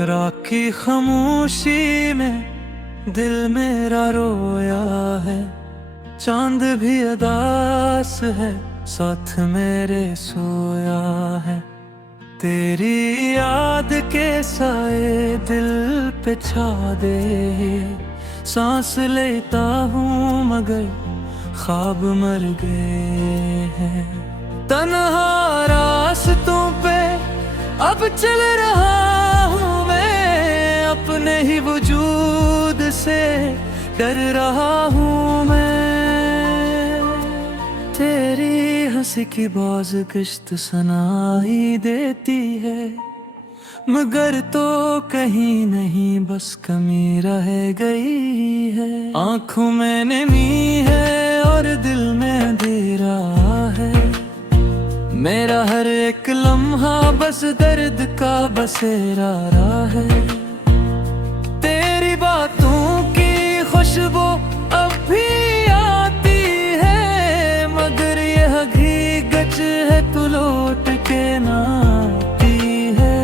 रात की खामोशी में दिल मेरा रोया है। चांद भी अदास है, साथ मेरे सोया है। तेरी याद के साए दिल पे छा दे। सांस लेता हूँ मगर ख्वाब मर गए हैं। तन्हा रास्तों पे अब चल रहा हूँ मैं, अपने ही वजूद से डर रहा हूँ मैं। तेरी हंसी की बाज किश्त सुनाई देती है, मगर तो कहीं नहीं बस कमी रह गई है। आंखों में नमी है और दिल में अंधेरा है। मेरा हर एक लम्हा बस दर्द का बसेरा रहा है। तेरी बातों की खुशबू अब भी आती है, मगर ये हकीकत है तू लौट के ना आती है।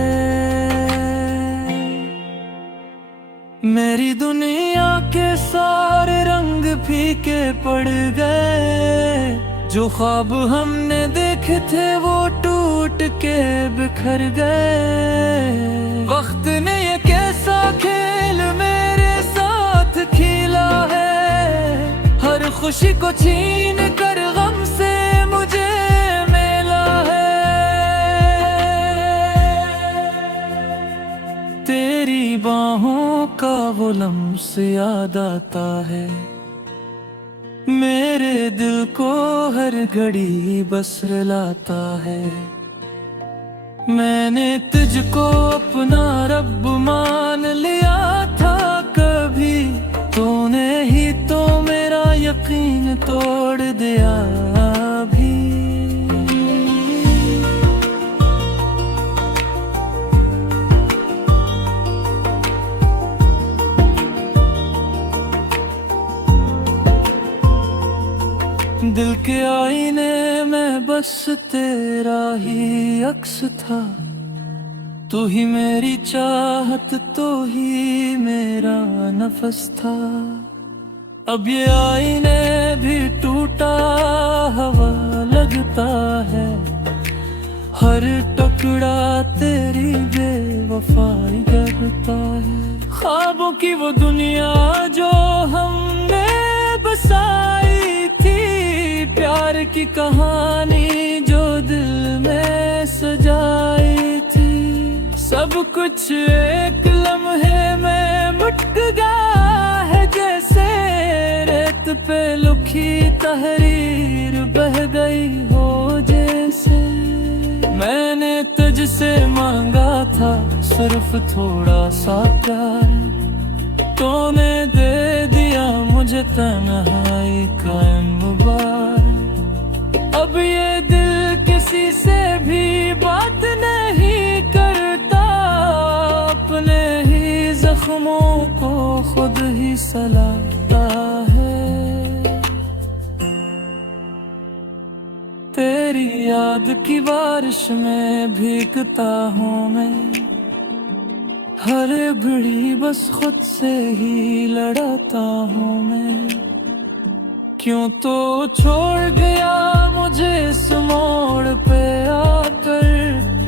मेरी दुनिया के सारे रंग फीके पड़ गए। जो ख्वाब हमने देखे थे वो टूट के बिखर गए। वक्त ने ये कैसा खेल मेरे साथ खेला है। हर खुशी को छीन कर गम से मुझे मेला है। तेरी बाहों का वो लम्स याद आता है। मेरे दिल को हर घड़ी बस रुलाता है। मैंने तुझको अपना रब मान लिया था कभी, तूने ही तो मेरा यकीन तोड़ दिया अभी। दिल के आईने में बस तेरा ही अक्स था। तू ही मेरी चाहत, तो ही मेरा नफस था। अब ये आईने भी टूटा हवा लगता है। हर टुकड़ा तेरी बेवफाई करता है। ख्वाबों की वो दुनिया जो हमने बसाई थी, प्यार की कहानी जो दिल में सजाई थी, सब कुछ एक लम्हे में मिट गया है। जैसे रेत पे लिखी तहरीर बह गई हो जैसे। मैंने तुझसे मांगा था सिर्फ थोड़ा सा प्यार, तूने दे दिया मुझे तन्हाई का इम्बार। अब ये दिल किसी से भी बात नहीं करता, अपने ही जख्मों को खुद ही सलाता है। तेरी याद की बारिश में भीगता हूँ मैं, हर घड़ी बस खुद से ही लड़ाता हूँ मैं। क्यों तो छोड़ गया मुझे इस मोड़ पे आकर,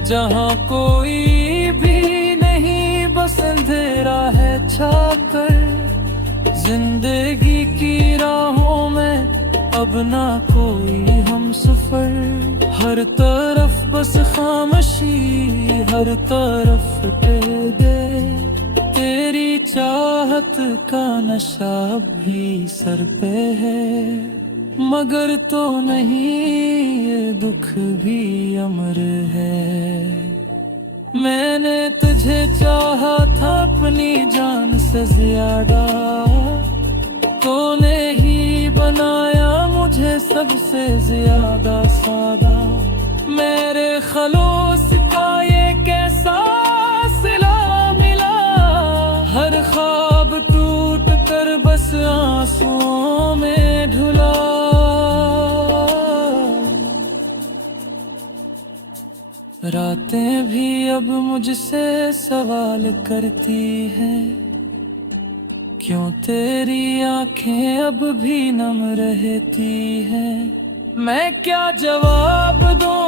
जहाँ कोई भी नहीं बस अंधेरा है छाकर। जिंदगी की राहों में अब ना कोई हम सफर। हर तरफ बस खामोशी, हर तरफ तेरे। तेरी चाहत का नशा भी सर पे है, मगर तो नहीं ये दुख भी अमर है। मैंने तुझे चाहा था अपनी जान से ज्यादा, तूने ही बनाया मुझे सबसे ज्यादा सादा। मेरे खलूस का ये कैसा सिला मिला, हर ख्वाब टूट कर बस आंसुओं में ढुला। रातें भी अब मुझसे सवाल करती हैं, क्यों तेरी आंखें अब भी नम रहती हैं। मैं क्या जवाब दूं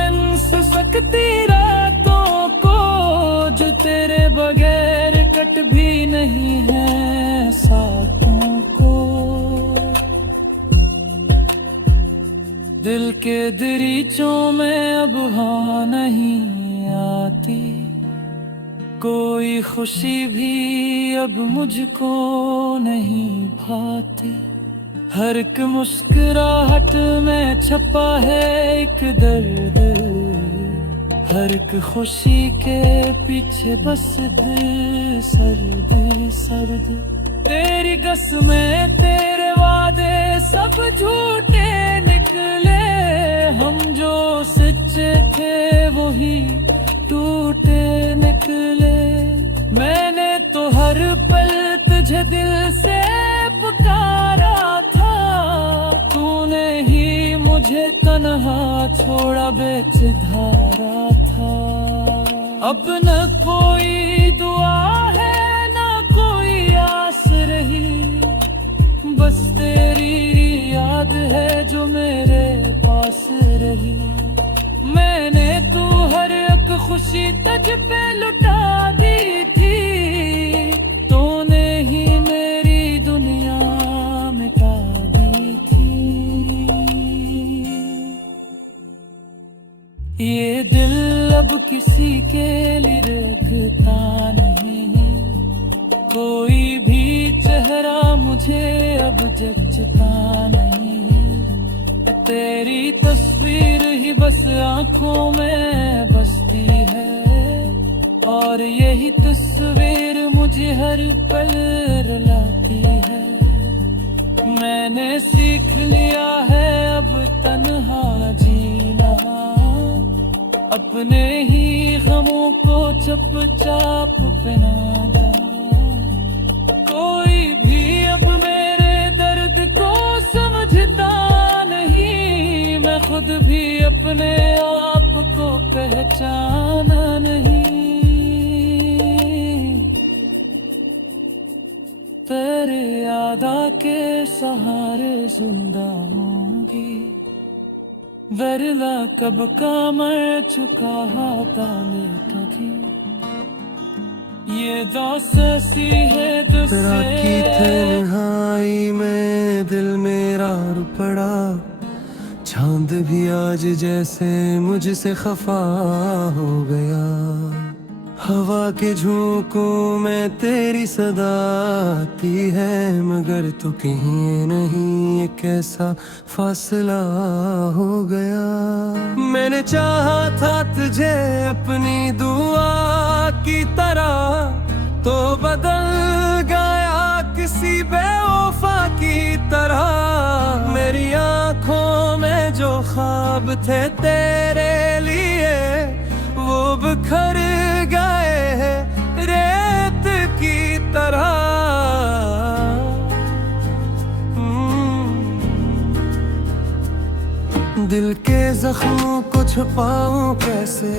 इन ससकती रातों को, जो तेरे बगैर कट भी नहीं है साथों को। दिल के दरीचों में अब हाँ नहीं आती, कोई खुशी भी अब मुझको नहीं भाती। हर एक मुस्कुराहट में छपा है एक दर्द, हर एक खुशी के पीछे बस दिल सर्द सर्द। तेरी कसमें तेरे वादे सब झूठे निकले, हम जो सच्चे थे वही टूटे निकले। मैंने तो हर पल तुझे दिल से पुकारा था, तूने ही मुझे तन्हा छोड़ा बेचधारा था। अब न कोई दुआ है न कोई आस रही, बस तेरी याद है जो मेरे पास रही। मैंने तू हर एक खुशी तुझ पे लुटा दी थी, तूने ही मेरी दुनिया मिटा दी थी। ये दिल अब किसी के लिए रखता नहीं, कोई भी चेहरा मुझे अब जचता नहीं। तेरी तस्वीर ही बस आंखों में बसती है, और यही तस्वीर मुझे हर पल रुलाती है। मैंने सीख लिया है अब तन्हा जीना, अपने ही गमों को चुपचाप पिनाता। कोई भी अब मेरे दर्द को समझता नहीं, मैं खुद भी अपने आप को पहचाना नहीं। तेरे यादा के सहारे जिंदा होंगी, वरना कब का मर चुका ताले थकी। ये दास सी है राखी तन्हाई में दिल मेरा रो पड़ा, चांद भी आज जैसे मुझसे खफा हो गया। हवा के झोंकों में तेरी सदा आती है, मगर तो कहीं नहीं ये कैसा फासला हो गया। मैंने चाहा था तुझे अपनी दुआ की तरह, तो बदल गया किसी बेवफा की तरह। मेरी आंखों में जो ख्वाब थे तेरे लिए, वो बिखर गए रेत की तरह। दिल के जख्मों को छुपाऊं कैसे,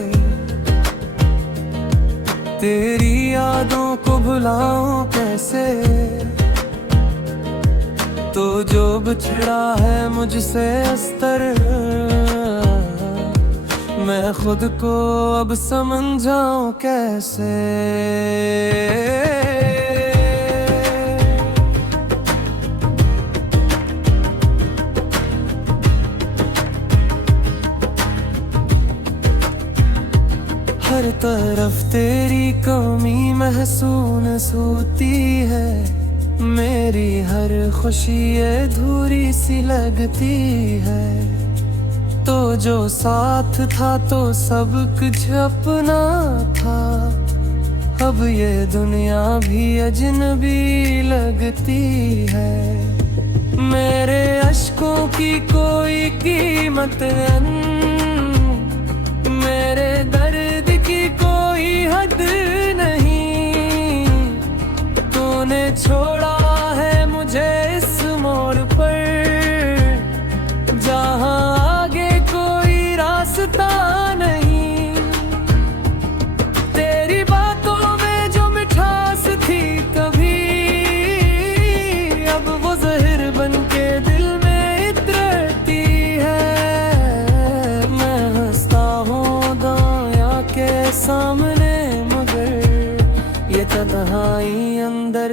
तेरी यादों को भुलाऊं कैसे। तो जो बिछड़ा है मुझसे अस्तर, मैं खुद को अब समझाऊं कैसे। हर तरफ तेरी कमी महसूस होती है, मेरी हर खुशी अधूरी सी लगती है। तो जो साथ था तो सब कुछ अपना था, अब ये दुनिया भी अजनबी लगती है। मेरे अश्कों की कोई कीमत मेरे दर्द की कोई हद नहीं। तूने छोड़ा है मुझे इस मोड़ पर, जहाँ आगे कोई रास्ता नहीं।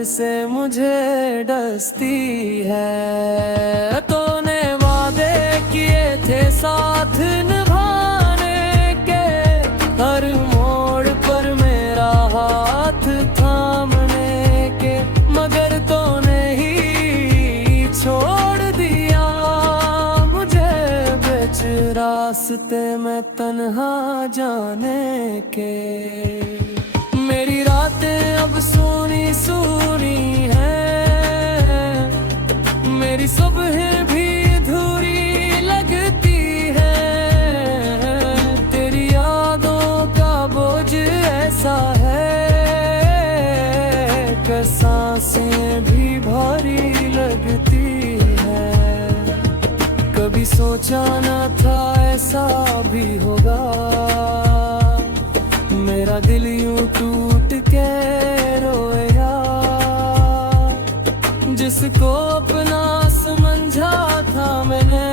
से मुझे डसती है। तूने वादे किए थे साथ निभाने के, हर मोड़ पर मेरा हाथ थामने के, मगर तूने ही छोड़ दिया मुझे बीच रास्ते में तन्हा जाने के। मेरी रातें अब सूनी सूनी हैं, मेरी सुबह भी अधूरी लगती है। तेरी यादों का बोझ ऐसा है कि सांसें भी भारी लगती है। कभी सोचा न था ऐसा भी होगा, मेरा दिल यूं टूट के रोया। जिसको अपना समझा था मैंने,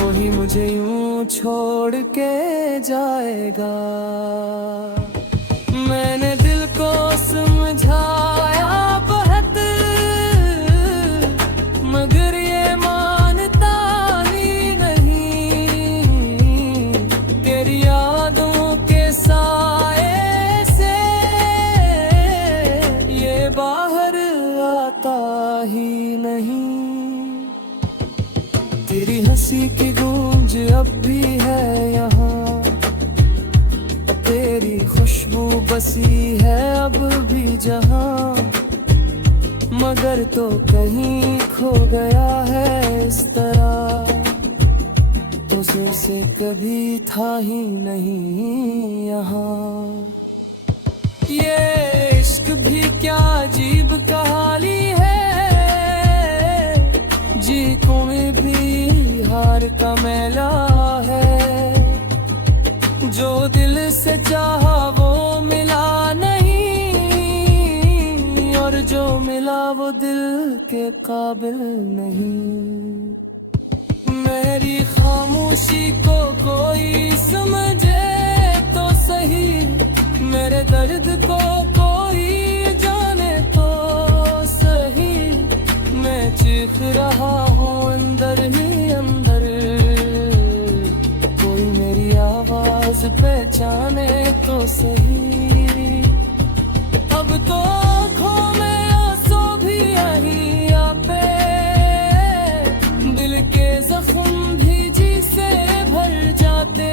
वही मुझे यूं छोड़ के जाएगा। मैंने दिल को समझाया बहुत, मगर ये मानता ही नहीं। तेरी यादों साए से ये बाहर आता ही नहीं। तेरी हंसी की गूंज अब भी है यहाँ, तेरी खुशबू बसी है अब भी जहाँ, मगर तो कहीं खो गया है इस तरह। तुझसे कभी था ही नहीं यहाँ। ये इश्क भी क्या अजीब कहानी है, जी कोई भी हार का मेला है। जो दिल से चाहा वो मिला नहीं, और जो मिला वो दिल के काबिल नहीं। मेरी खामोशी को कोई समझे तो सही, मेरे दर्द को कोई जाने तो सही। मैं चीख रहा हूँ अंदर ही अंदर, कोई मेरी आवाज पहचाने तो सही। अब तो आँखों में आंसू भी यहाँ पे, दिल के जख्म भी जी से भर जाते।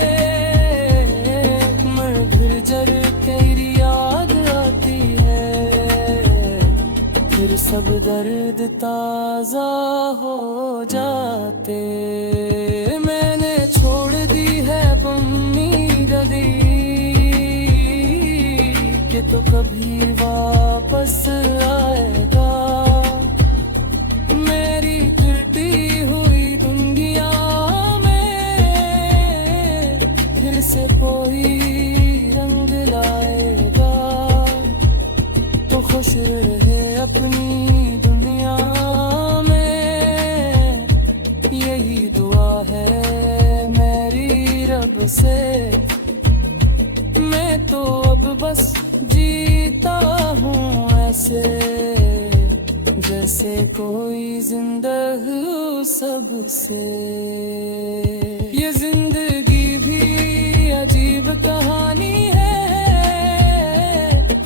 मर फिर जर तेरी याद आती है, फिर सब दर्द ताजा हो जाते। मैंने छोड़ दी है उम्मीद दी कि तो कभी वापस आएगा। मेरी टूटी हुई दुनिया में फिर से कोई रंग लाएगा। तो खुश रहे अपनी दुनिया में, यही दुआ है मेरी रब से। मैं तो अब बस जीता हूँ ऐसे, जैसे कोई जिंदा हो सबसे। ये जिंदगी भी अजीब कहानी है,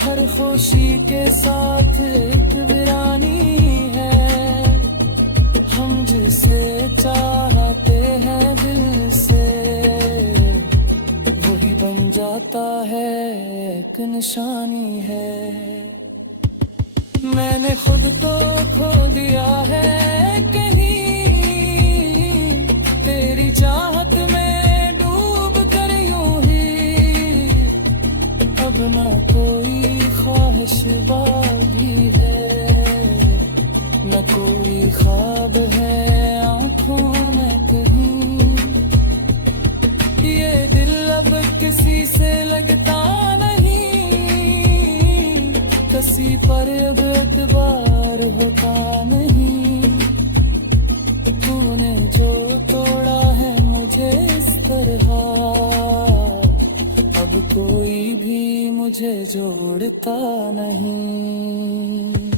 हर खुशी के साथ एक वीरानी है। हम जिसे चाहते हैं दिल से, वही बन जाता है एक निशानी है। मैंने खुद को खो दिया है कहीं, तेरी चाहत में डूब कर यूं ही। अब ना कोई ख्वाहिश भी है, न कोई ख्वाब है आँखों में कहीं। ये दिल अब किसी से लगता नहीं, किसी पर अब एतबार होता नहीं। तूने जो तोड़ा है मुझे इस तरह, अब अब कोई भी मुझे जोड़ता नहीं।